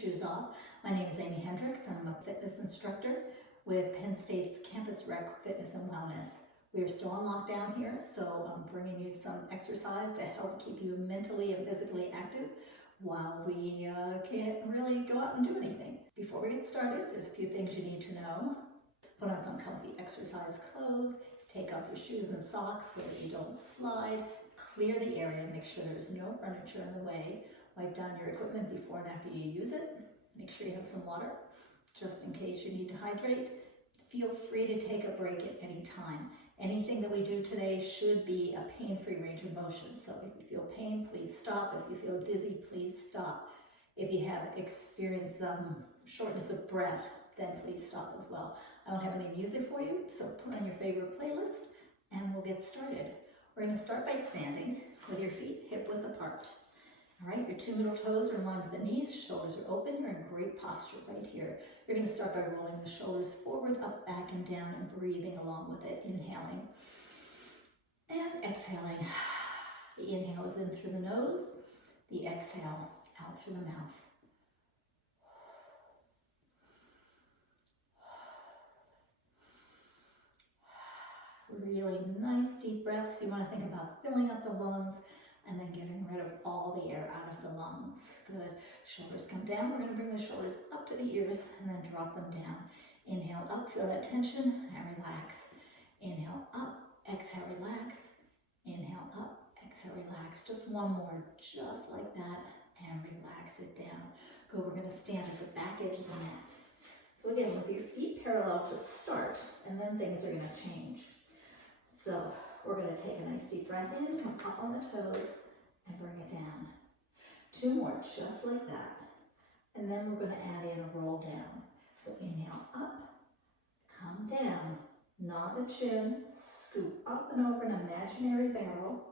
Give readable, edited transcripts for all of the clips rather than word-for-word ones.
shoes off. My name is Amy Hendricks. I'm a fitness instructor with Penn State's Campus Rec Fitness and Wellness. We are still on lockdown here, so I'm bringing you some exercise to help keep you mentally and physically active while we can't really go out and do anything. Before we get started, there's a few things you need to know. Put on some comfy exercise clothes, take off your shoes and socks so that you don't slide, clear the area, make sure there's no furniture in the way, wipe down your equipment before and after you use it, make sure you have some water just in case you need to hydrate. Feel free to take a break at any time. Anything that we do today should be a pain-free range of motion. So if you feel pain, please stop. If you feel dizzy, please stop. If you have experienced shortness of breath, then please stop as well. I don't have any music for you, so put on your favorite playlist and we'll get started. We're going to start by standing with your feet hip-width apart. All right, your two middle toes are in line with the knees, shoulders are open, you're in great posture right here. You're going to start by rolling the shoulders forward, up, back, and down, and breathing along with it, inhaling and exhaling. The inhale is in through the nose, the exhale out through the mouth. Really nice deep breaths. You want to think about filling up the lungs and then getting rid of all the air out of the lungs. Good. Shoulders come down. We're going to bring the shoulders up to the ears and then drop them down. Inhale up, feel that tension and relax. Inhale up, exhale, relax. Inhale up, exhale, relax. Just one more, just like that, and relax it down. Good. We're going to stand at the back edge of the mat. So again, with your feet parallel to start, and then things are going to change. So we're going to take a nice deep breath in, come up on the toes, and bring it down. Two more, just like that. And then we're going to add in a roll down. So inhale up, come down, nod the chin, scoop up and over an imaginary barrel.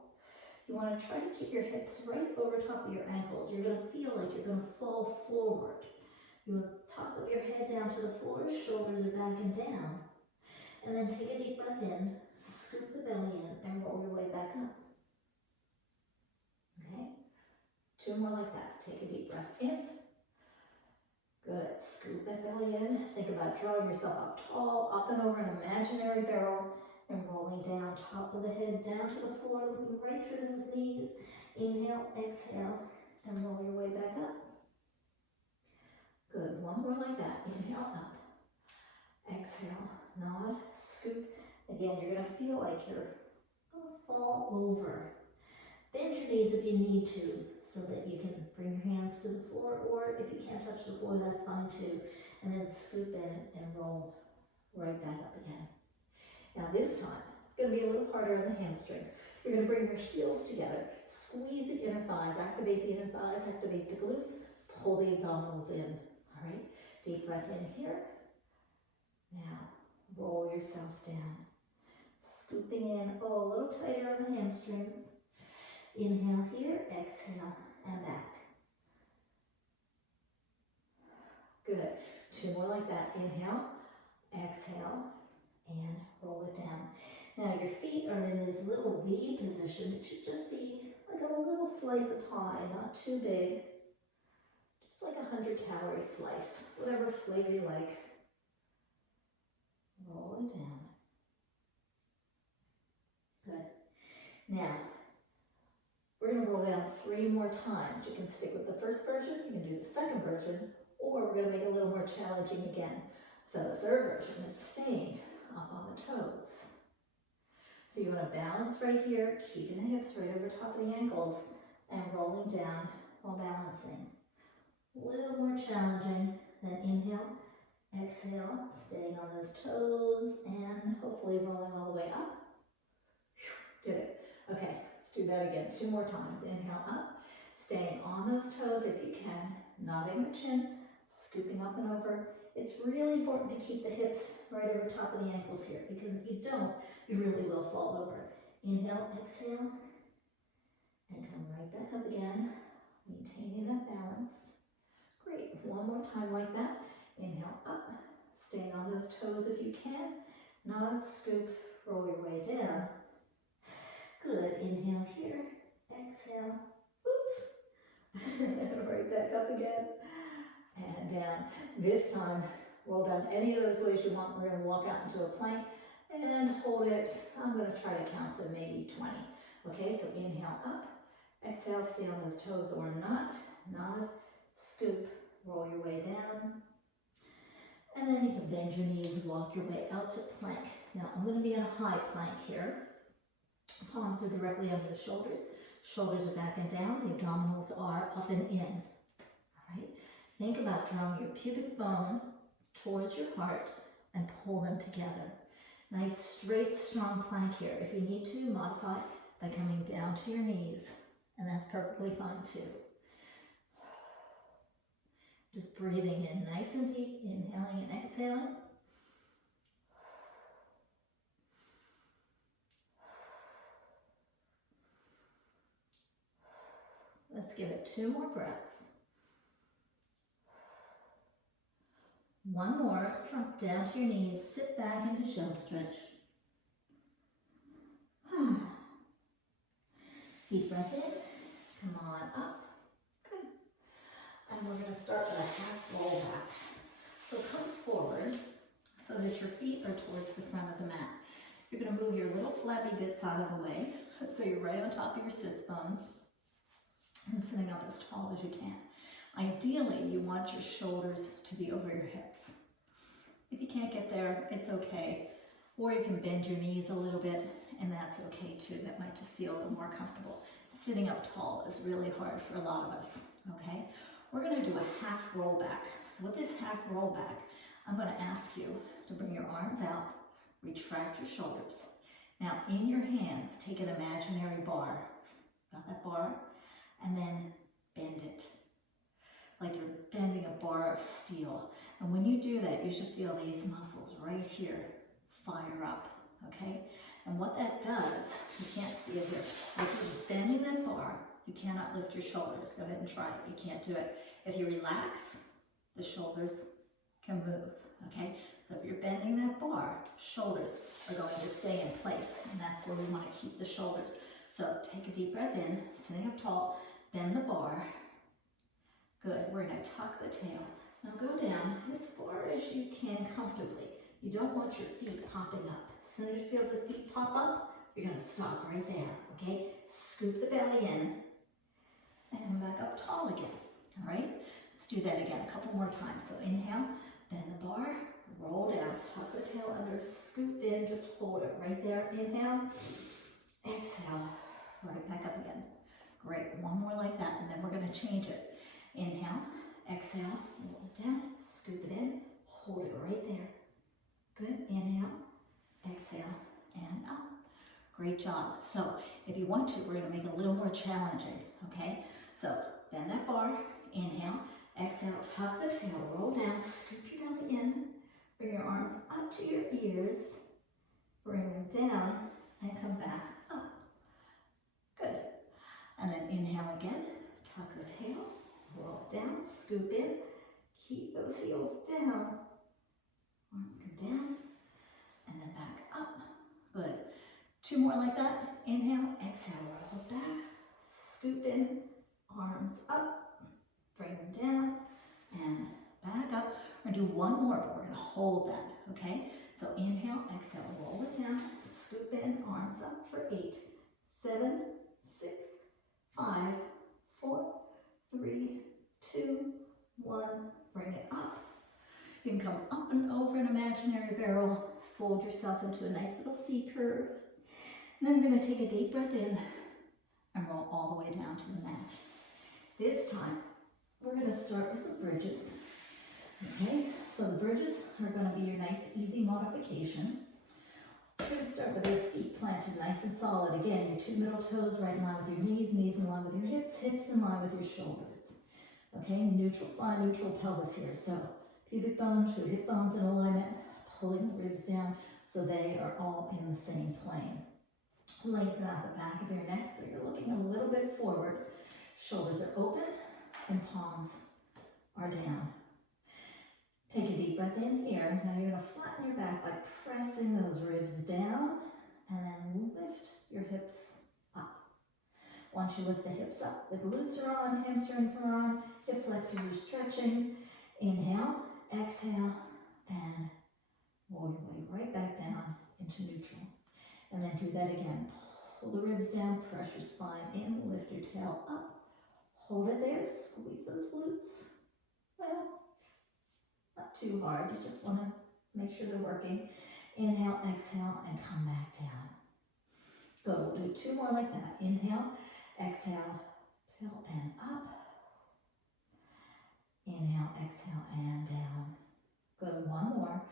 You want to try to keep your hips right over top of your ankles. You're going to feel like you're going to fall forward. You want top of your head down to the floor, shoulders are back and down. And then take a deep breath in, scoop the belly in, and roll your way back up. Okay? Two more like that. Take a deep breath in. Good. Scoop that belly in. Think about drawing yourself up tall, up and over an imaginary barrel, and rolling down, top of the head, down to the floor, looking right through those knees. Inhale, exhale, and roll your way back up. Good. One more like that. Inhale, up. Exhale, nod, scoop. Again, you're going to feel like you're going to fall over. Bend your knees if you need to so that you can bring your hands to the floor, or if you can't touch the floor, that's fine too. And then scoop in and roll right back up again. Now this time, it's going to be a little harder on the hamstrings. You're going to bring your heels together, squeeze the inner thighs, activate the inner thighs, activate the glutes, pull the abdominals in. All right, deep breath in here. Now, roll yourself down. Scooping in, a little tighter on the hamstrings. Inhale here, exhale, and back. Good. Two more like that. Inhale, exhale, and roll it down. Now your feet are in this little V position. It should just be like a little slice of pie, not too big. Just like a 100-calorie slice, whatever flavor you like. Roll it down. Good. Now, we're going to roll down 3 more times. You can stick with the first version, you can do the second version, or we're going to make it a little more challenging again. So the third version is staying up on the toes. So you want to balance right here, keeping the hips right over top of the ankles, and rolling down while balancing. A little more challenging. Then inhale. Exhale, staying on those toes and hopefully rolling all the way up. Did it. Okay, let's do that again. 2 more times. Inhale up, staying on those toes if you can, nodding the chin, scooping up and over. It's really important to keep the hips right over top of the ankles here, because if you don't, you really will fall over. Inhale, exhale, and come right back up again, maintaining that balance. Great. One more time like that. Inhale up, staying on those toes if you can. Nod, scoop, roll your way down. Good. Inhale here. Exhale. Oops. Right back up again. and down. This time, roll down any of those ways you want. We're going to walk out into a plank and hold it. I'm going to try to count to maybe 20. Okay, so inhale up, exhale, stay on those toes or not, nod, scoop, roll your way down. And then you can bend your knees, walk your way out to plank. Now I'm going to be in a high plank here. Palms are directly under the shoulders. Shoulders are back and down. The abdominals are up and in. All right. Think about drawing your pubic bone towards your heart and pull them together. Nice, straight, strong plank here. If you need to, modify by coming down to your knees, and that's perfectly fine too. Just breathing in nice and deep, inhaling and exhaling. Let's give it 2 more breaths. 1 more, drop down to your knees, sit back into shell stretch. Deep breath in, come on up. Good. And we're going to start with a half roll back. So come forward so that your feet are towards the front of the mat. You're going to move your little flabby bits out of the way so you're right on top of your sits bones and sitting up as tall as you can. Ideally, you want your shoulders to be over your hips. If you can't get there, it's okay. Or you can bend your knees a little bit, and that's okay too. That might just feel a little more comfortable. Sitting up tall is really hard for a lot of us, okay? We're gonna do a half roll back. So with this half roll back, I'm gonna ask you to bring your arms out, retract your shoulders. Now in your hands, take an imaginary bar. Got that bar? And then bend it. Like you're bending a bar of steel. And when you do that, you should feel these muscles right here fire up, okay? And what that does, you can't see it here, if you're bending that bar, you cannot lift your shoulders. Go ahead and try it. You can't do it. If you relax, the shoulders can move, okay? So if you're bending that bar, shoulders are going to stay in place, and that's where we want to keep the shoulders. So take a deep breath in, sitting up tall, bend the bar. Good. We're going to tuck the tail. Now go down as far as you can comfortably. You don't want your feet popping up. As soon as you feel the feet pop up, you're going to stop right there, okay? Scoop the belly in and come back up tall again, all right? Let's do that again a couple more times. So inhale, bend the bar, roll down, tuck the tail under, scoop in, just hold it right there. Inhale, exhale, right back up again. Great, 1 more like that, and then we're going to change it. Inhale, exhale, roll it down, scoop it in, hold it right there. Good, inhale, exhale, and up. Great job. So if you want to, we're going to make it a little more challenging, okay? So bend that bar, inhale, exhale, tuck the tail, roll down, scoop your belly in, bring your arms up to your ears, bring them down, and come back up. Good. And then inhale again, tuck the tail, roll it down, scoop in, keep those heels down, arms come down, and then back up. Good. 2 more like that. Inhale, exhale, roll it back, scoop in, arms up, bring them down, and back up. We're going to do 1 more, but we're going to hold that, okay? So inhale, exhale, roll it down, scoop in, arms up for 8, 7, 6, 5, 4, 3, 2, 1. Bring it up. You can come up and over an imaginary barrel, fold yourself into a nice little C curve. And then we're going to take a deep breath in and roll all the way down to the mat. This time, we're going to start with some bridges. Okay, so the bridges are going to be your nice, easy modification. We're going to start with those feet planted nice and solid. Again, your 2 middle toes right in line with your knees, knees in line with your hips, hips in line with your shoulders. Okay, neutral spine, neutral pelvis here. So pubic bone, 2 hip bones in alignment, pulling the ribs down so they are all in the same plane. Lengthen out the back of your neck so you're looking a little bit forward. Shoulders are open and palms are down. Take a deep breath in here. Now you're going to flatten your back by pressing those ribs down and then lift your hips up. Once you lift the hips up, the glutes are on, hamstrings are on, hip flexors are stretching. Inhale, exhale, and roll your way right back down into neutral. And then do that again. Pull the ribs down, press your spine in, lift your tail up. Hold it there, squeeze those glutes. Well, not too hard, you just want to make sure they're working. Inhale, exhale, and come back down. Good, we'll do 2 more like that. Inhale, exhale, tilt and up. Inhale, exhale, and down. Good, 1 more.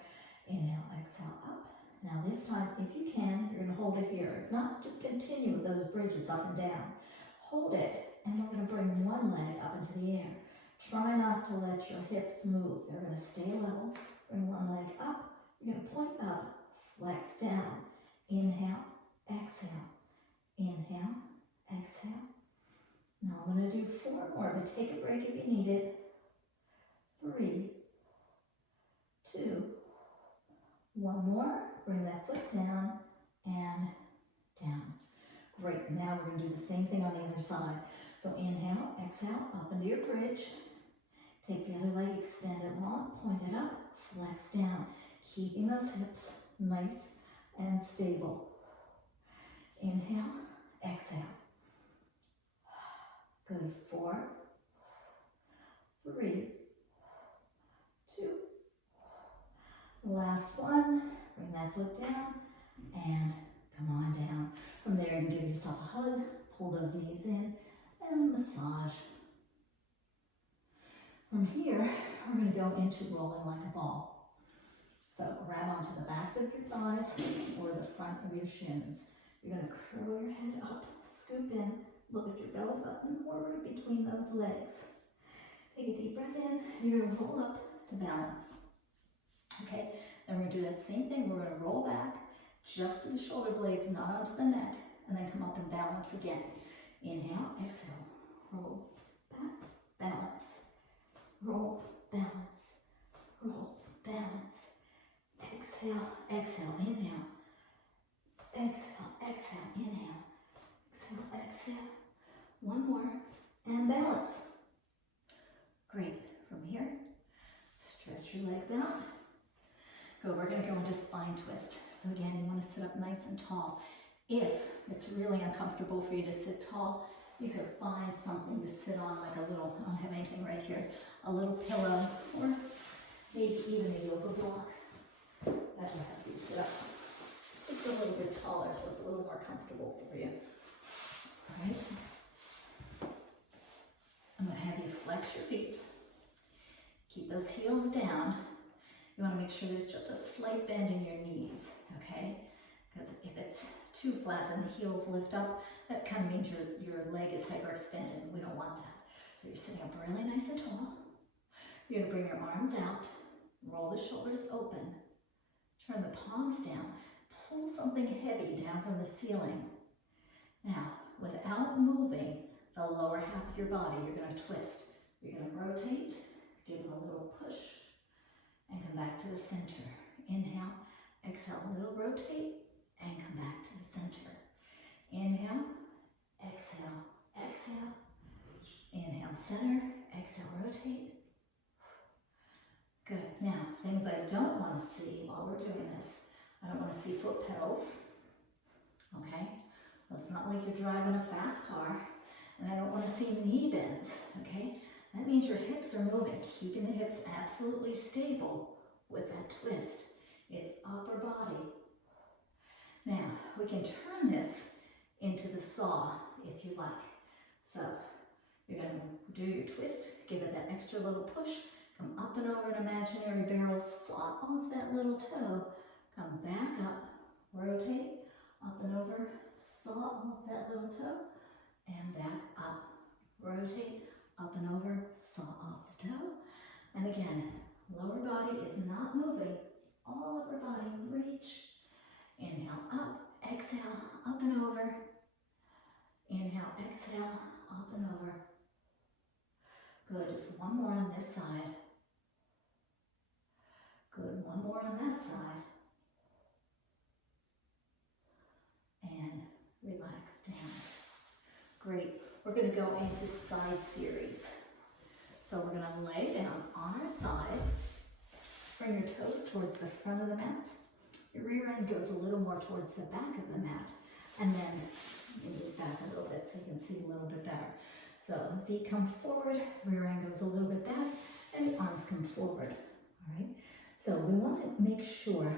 Inhale, exhale, up. Now this time, if you can, you're going to hold it here. If not, just continue with those bridges up and down. Hold it, and we're going to bring one leg up into the air. Try not to let your hips move. They're going to stay level. Bring one leg up. You're going to point up, flex down. Inhale, exhale. Inhale, exhale. Now I'm going to do 4 more, but take a break if you need it. 3, 2, 1 more. Bring that foot down and down. Great. Now we're going to do the same thing on the other side. So inhale, exhale, up into your bridge. Take the other leg, extend it long, point it up, flex down, keeping those hips nice and stable. Inhale, exhale. Good. 4, 3, 2. Last one. Bring that foot down and come on down. From there, you can give yourself a hug, pull those knees in, and massage. From here, we're going to go into rolling like a ball. So grab onto the backs of your thighs or the front of your shins. You're going to curl your head up, scoop in, look at your belly button or right between those legs. Take a deep breath in, you're going to roll up to balance. Okay, then we're going to do that same thing. We're going to roll back just to the shoulder blades, not onto the neck, and then come up and balance again. Inhale, exhale, roll back, balance, roll, balance, roll, balance. Exhale, exhale, inhale, exhale, exhale, inhale, exhale, exhale. 1 more, and balance. Great. From here, stretch your legs out. Good, we're going to go into spine twist. So again, you want to sit up nice and tall. If it's really uncomfortable for you to sit tall, you could find something to sit on, like a little, I don't have anything right here, a little pillow, or maybe even a yoga block. That would help you sit up just a little bit taller, so it's a little more comfortable for you. All right. I'm going to have you flex your feet. Keep those heels down. You want to make sure there's just a slight bend in your knees, okay? Because if it's too flat, then the heels lift up. That kind of means your leg is hyperextended, and we don't want that. So you're sitting up really nice and tall. You're going to bring your arms out, roll the shoulders open, turn the palms down, pull something heavy down from the ceiling. Now, without moving the lower half of your body, you're going to twist. You're going to rotate, give it a little push, and come back to the center. Inhale, exhale, a little rotate, and come back to the center. Inhale, exhale, exhale. Inhale, center, exhale, rotate. Good. Now, things I don't want to see while we're doing this. I don't want to see foot pedals. Okay? Well, it's not like you're driving a fast car. And I don't want to see knee bends. Okay? That means your hips are moving, keeping the hips absolutely stable with that twist. It's upper body. Now, we can turn this into the saw if you like. So, you're going to do your twist, give it that extra little push, come up and over an imaginary barrel, saw off that little toe, come back up, rotate, up and over, saw off that little toe, and back up, rotate, up and over, saw off the toe. And again, lower body is not moving, it's all upper body, reach. Inhale, up, exhale, up and over. Inhale, exhale, up and over. Good, just one more on this side. Good, one more on that side. And relax down. Great, we're going to go into side series. So we're gonna lay down on our side, bring your toes towards the front of the mat. Your rear end goes a little more towards the back of the mat, and then you move back a little bit so you can see a little bit better. So the feet come forward, rear end goes a little bit back, and the arms come forward, all right? So we want to make sure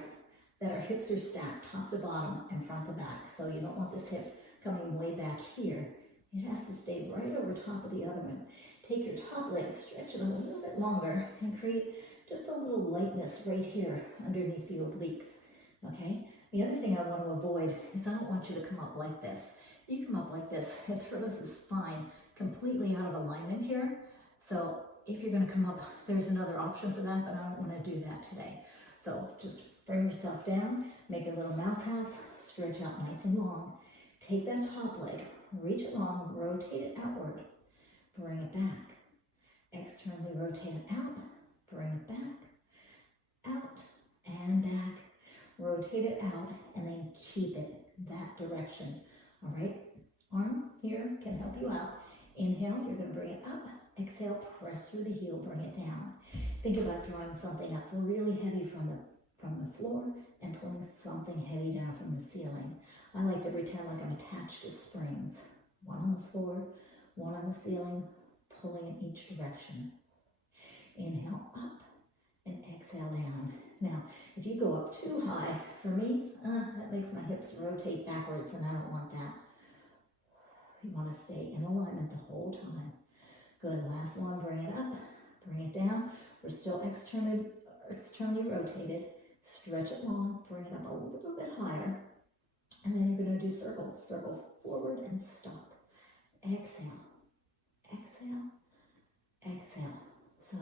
that our hips are stacked top to bottom and front to back. So you don't want this hip coming way back here. It has to stay right over top of the other one. Take your top leg, stretch it a little bit longer, and create just a little lightness right here underneath the obliques, okay? The other thing I want to avoid is I don't want you to come up like this. You come up like this, it throws the spine completely out of alignment here. So if you're going to come up, there's another option for that, but I don't want to do that today. So just bring yourself down, make a little mouse house, stretch out nice and long. Take that top leg, reach it long, rotate it outward, bring it back. Externally rotate it out, bring it back, out and back. Rotate it out and then keep it that direction, all right? Arm here can help you out. Inhale, you're gonna bring it up. Exhale, press through the heel, bring it down. Think about drawing something up really heavy from the floor and pulling something heavy down from the ceiling. I like to pretend like I'm attached to springs. One on the floor, one on the ceiling, pulling in each direction. Inhale up and exhale down. Now, if you go up too high, for me, that makes my hips rotate backwards and I don't want that. You want to stay in alignment the whole time. Good, last one, bring it up, bring it down. We're still externally rotated. Stretch it long, bring it up a little bit higher. And then you're going to do circles. Circles forward and stop. Exhale, exhale, exhale. So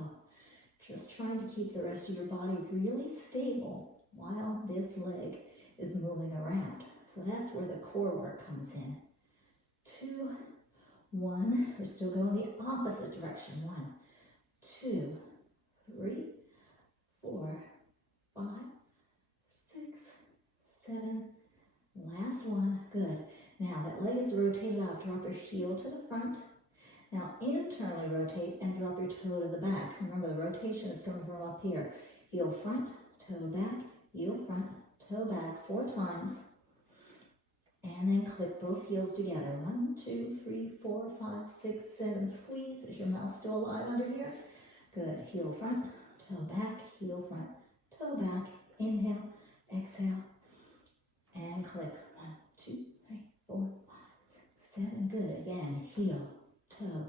just trying to keep the rest of your body really stable while this leg is moving around. So that's where the core work comes in. 2, 1, we're still going the opposite direction. 1, 2, 3, 4, 5, 6, 7, last one, good. Now that leg is rotated out, drop your heel to the front. Now internally rotate and drop your toe to the back. Remember the rotation is coming from up here. Heel front, toe back, heel front, toe back 4 times. And then click both heels together. 1, 2, 3, 4, 5, 6, 7. Squeeze. Is your mouse still alive under here? Good. Heel front, toe back, heel front, toe back. Inhale, exhale, and click. 1, 2, 3, 4, 5, 6, 7. Good. Again, heel, toe,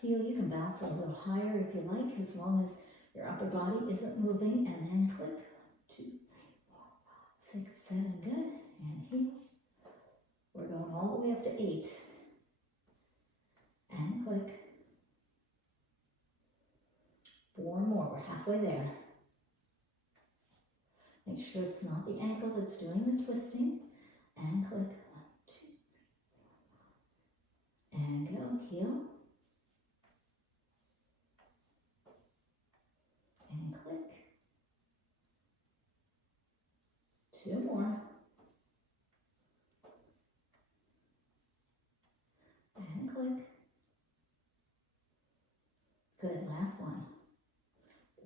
heel. You can bounce a little higher if you like, as long as your upper body isn't moving. And then click. 2, 3, 4, 5, 6, 7. Good. And heel. We're going all the way up to 8. And click. 4 more. We're halfway there. Make sure it's not the ankle that's doing the twisting. And click. 1, 2, 3, 4, 5. And go. Heel. And click. 2 more. And click. Good, last one.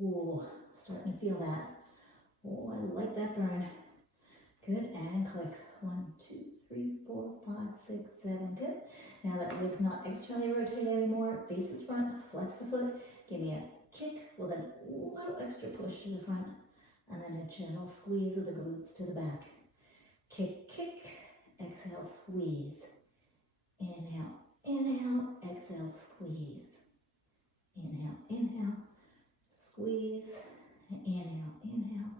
Ooh, starting to feel that. Oh, I like that burn. Good, and click. 1, 2, 3, 4, 5, 6, 7. Good. Now that leg's not externally rotated anymore. Faces front, flex the foot. Give me a kick with a little extra push to the front. And then a gentle squeeze of the glutes to the back. Kick, kick. Exhale, squeeze. Inhale, inhale, exhale, squeeze. Inhale, inhale, squeeze. Inhale, inhale,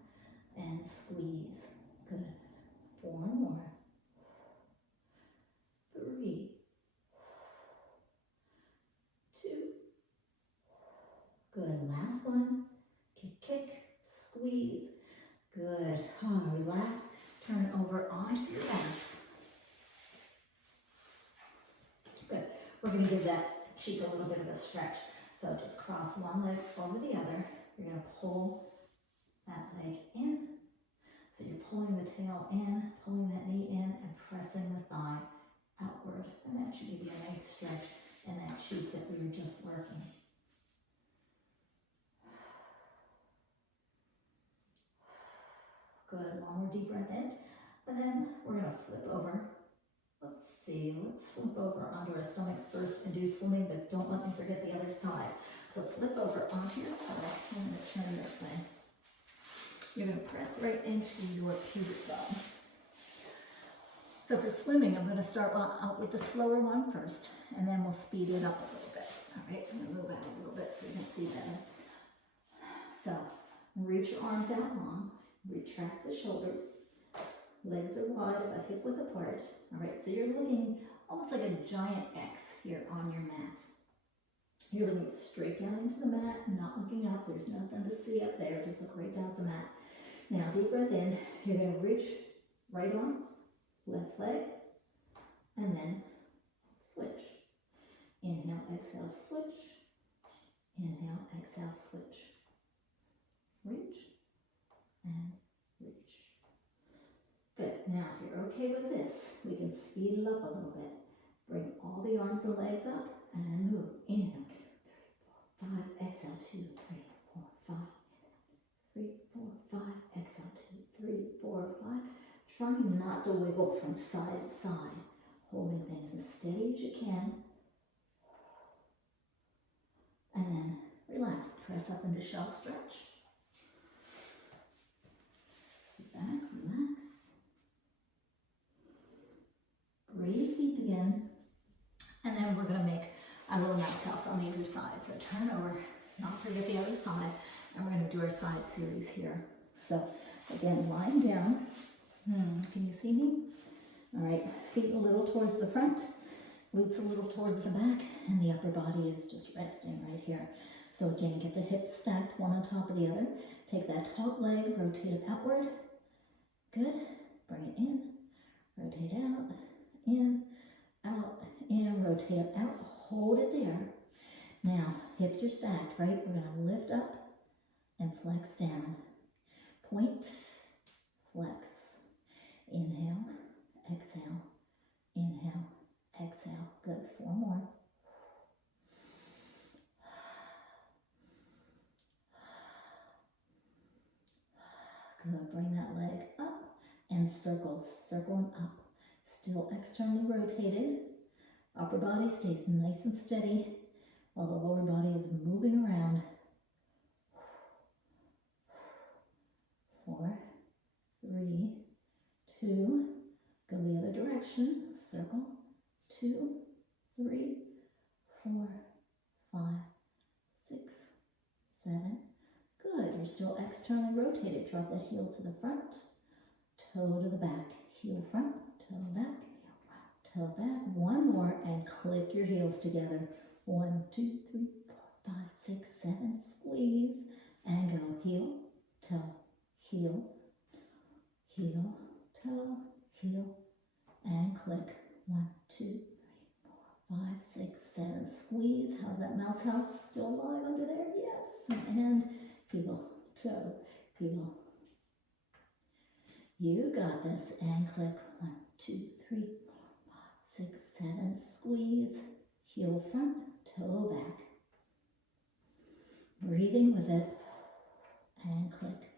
and squeeze. Good. 4 more. 3, 2. Good. Last one. Kick, kick, squeeze. Good. Relax. Turn over onto your back. Good. We're going to give that cheek a little bit of a stretch. So just cross one leg over the other. You're going to pull that leg in. So you're pulling the tail in, pulling that knee in, and pressing the thigh outward. And that should give you a nice stretch in that cheek that we were just working. one more deep breath in. And then we're gonna flip over. Let's see, let's flip over onto our stomachs first and do swimming, but don't let me forget the other side. So flip over onto your stomach. I'm gonna turn this way. You're gonna press right into your pubic bone. So for swimming, I'm gonna start out with the slower one first, and then we'll speed it up a little bit. All right, I'm gonna move out a little bit so you can see better. So reach your arms out long, retract the shoulders. Legs are wide, about hip width apart. All right, so you're looking almost like a giant X here on your mat. You're looking straight down into the mat, not looking up. There's nothing to see up there. Just look right down at the mat. Now, deep breath in. You're going to reach right arm, left leg, and then switch. Inhale, exhale, switch. Inhale, exhale, switch. Reach and reach. Good. Now, if you're okay with this, we can speed it up a little bit. Bring all the arms and legs up, and then move. Inhale, 2, 3, 4, 5. Exhale, 2, 3, 4, 5. 3, 4, 5. Exhale, 2, 3, 4, 5. Try not to wiggle from side to side, holding things as steady as you can. And then relax. Press up into shell stretch. Sit back, relax. Breathe deep again, and then we're going to make a little mouse house on either side. So turn over, not forget the other side, and we're going to do our side series here. So again, lying down. Can you see me? All right, feet a little towards the front, glutes a little towards the back, and the upper body is just resting right here. So again, get the hips stacked one on top of the other. Take that top leg, rotate it outward. Good. Bring it in, rotate out. In, out, in, rotate out, hold it there. Now, hips are stacked, right? We're going to lift up and flex down. Point, flex. Inhale, exhale, inhale, exhale. Good, 4 more. Good, bring that leg up and circle, circle and up. Still externally rotated. Upper body stays nice and steady while the lower body is moving around. 4, 3, 2, go the other direction. Circle. 2, 3, 4, 5, 6, 7. Good. You're still externally rotated. Drop that heel to the front, toe to the back. Heel front, toe back, toe back. 1 more and click your heels together. 1, 2, 3, 4, 5, 6, 7. Squeeze and go. Heel, toe, heel, heel, toe, heel, and click. 1, 2, 3, 4, 5, 6, 7. Squeeze. How's that mouse house? Still alive under there? Yes. And heel, toe, heel. You got this. And click. 1, 2, 3, 4, 5, 6, 7. Squeeze. Heel front, toe back. Breathing with it. And click.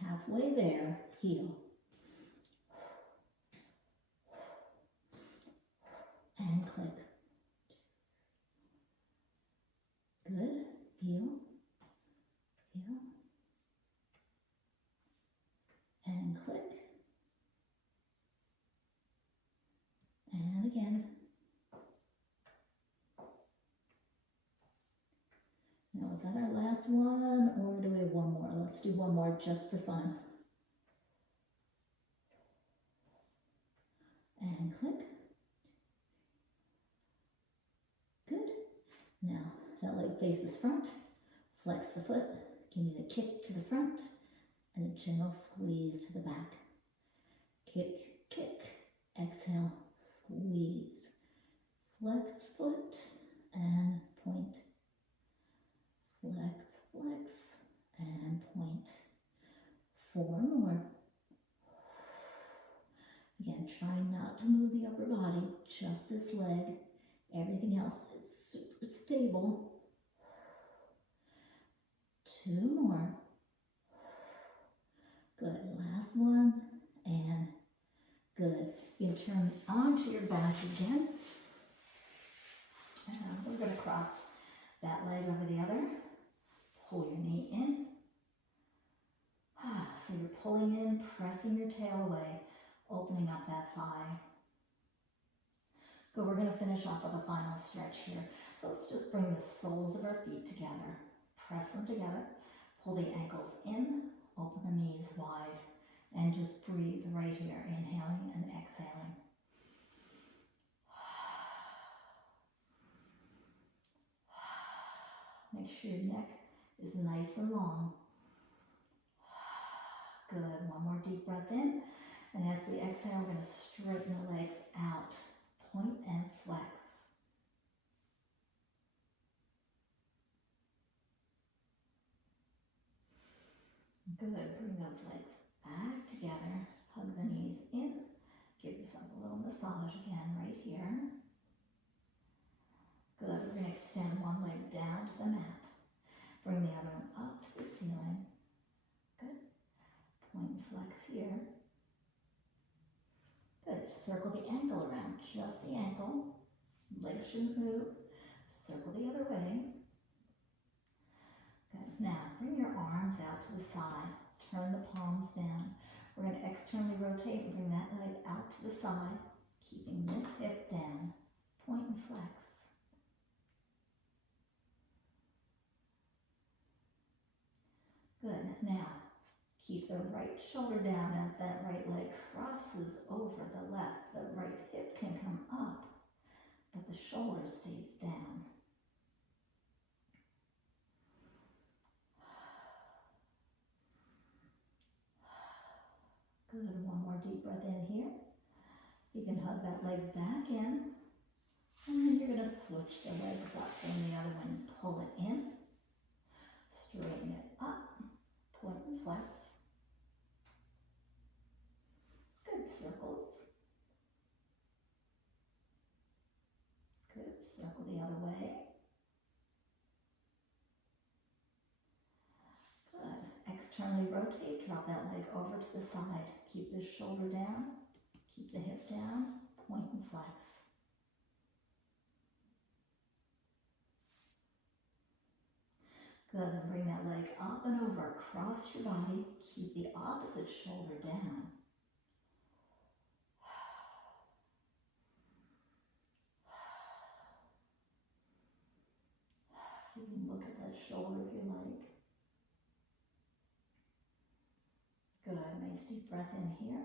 Halfway there. Heel. And click. Good. Heel. Heel. And click. And again. Now, is that our last one, or do we have one more? Let's do one more just for fun. And click. Good. Now, that leg faces front. Flex the foot. Give me the kick to the front. And a gentle squeeze to the back. Kick, kick. Exhale, squeeze. Flex foot and point. Flex, flex, and point. 4 more. Again, try not to move the upper body, just this leg. Everything else is super stable. 2 more. one, and good. You can turn onto your back again. And we're going to cross that leg over the other. Pull your knee in. So you're pulling in, pressing your tail away, opening up that thigh. Good, we're going to finish off with a final stretch here. So let's just bring the soles of our feet together. Press them together. Pull the ankles in, open the knees wide, and just breathe right here, inhaling and exhaling. Make sure your neck is nice and long. Good, one more deep breath in. And as we exhale, we're going to straighten the legs out. Point and flex. Good, bring those legs back together. Hug the knees in. Give yourself a little massage again right here. Good, we're going to extend one leg down to the mat. Bring the other one up to the ceiling. Good. Point and flex here. Good. Circle the ankle around, just the ankle. Legs shouldn't move. Circle the other way. Good. Now, bring your arms out to the side. Turn the palms down. We're going to externally rotate and bring that leg out to the side, keeping this hip down. Point and flex. Good. Now, keep the right shoulder down as that right leg crosses over the left. The right hip can come up, but the shoulder stays down. Good. One more deep breath in here. You can hug that leg back in. And then you're going to switch the legs up. Bring the other one, pull it in. Straighten it up. Point and flex. Good, circles. Good, circle the other way. Good, externally rotate, drop that leg over to the side. Keep the shoulder down, keep the hip down, point and flex. Good, then bring that leg up and over, across your body. Keep the opposite shoulder down. You can look at that shoulder if you like. Good, nice deep breath in here.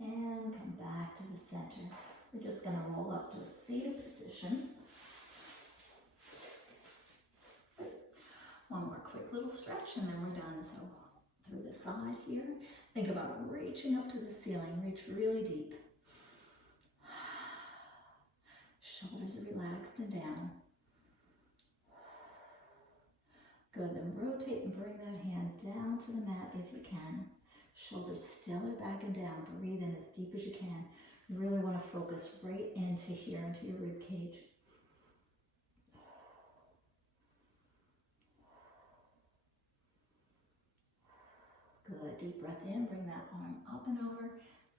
And come back to the center. We're just going to roll up to a seated position. One more quick little stretch and then we're done. So through the side here, think about reaching up to the ceiling. Reach really deep. Shoulders are relaxed and down. Good, then rotate and bring that hand down to the mat if you can. Shoulders still are back and down. Breathe in as deep as you can. You really want to focus right into here, into your rib cage. Good, deep breath in, bring that arm up and over.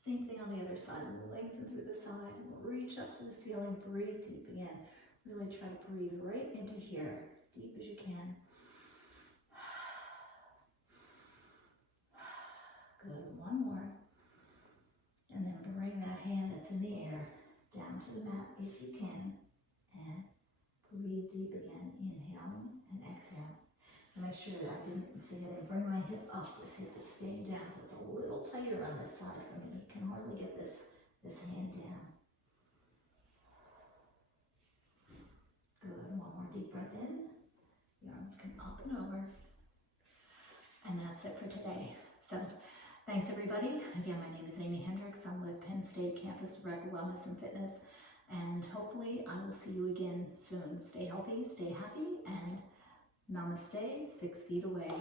Same thing on the other side, lengthen through the side, reach up to the ceiling, breathe deep again. Really try to breathe right into here, as deep as you can. Good, one more. And then bring that hand that's in the air down to the mat if you can. And breathe deep again, inhaling and exhaling. And make sure that I didn't see it. Bring my hip up. This hip is staying down, so it's a little tighter on this side for me. You can hardly get this hand down. Good. One more deep breath in. The arms come up and over. And that's it for today. So thanks everybody. Again, my name is Amy Hendricks. I'm with Penn State Campus Rec Wellness and Fitness. And hopefully I will see you again soon. Stay healthy, stay happy, and namaste, 6 feet away.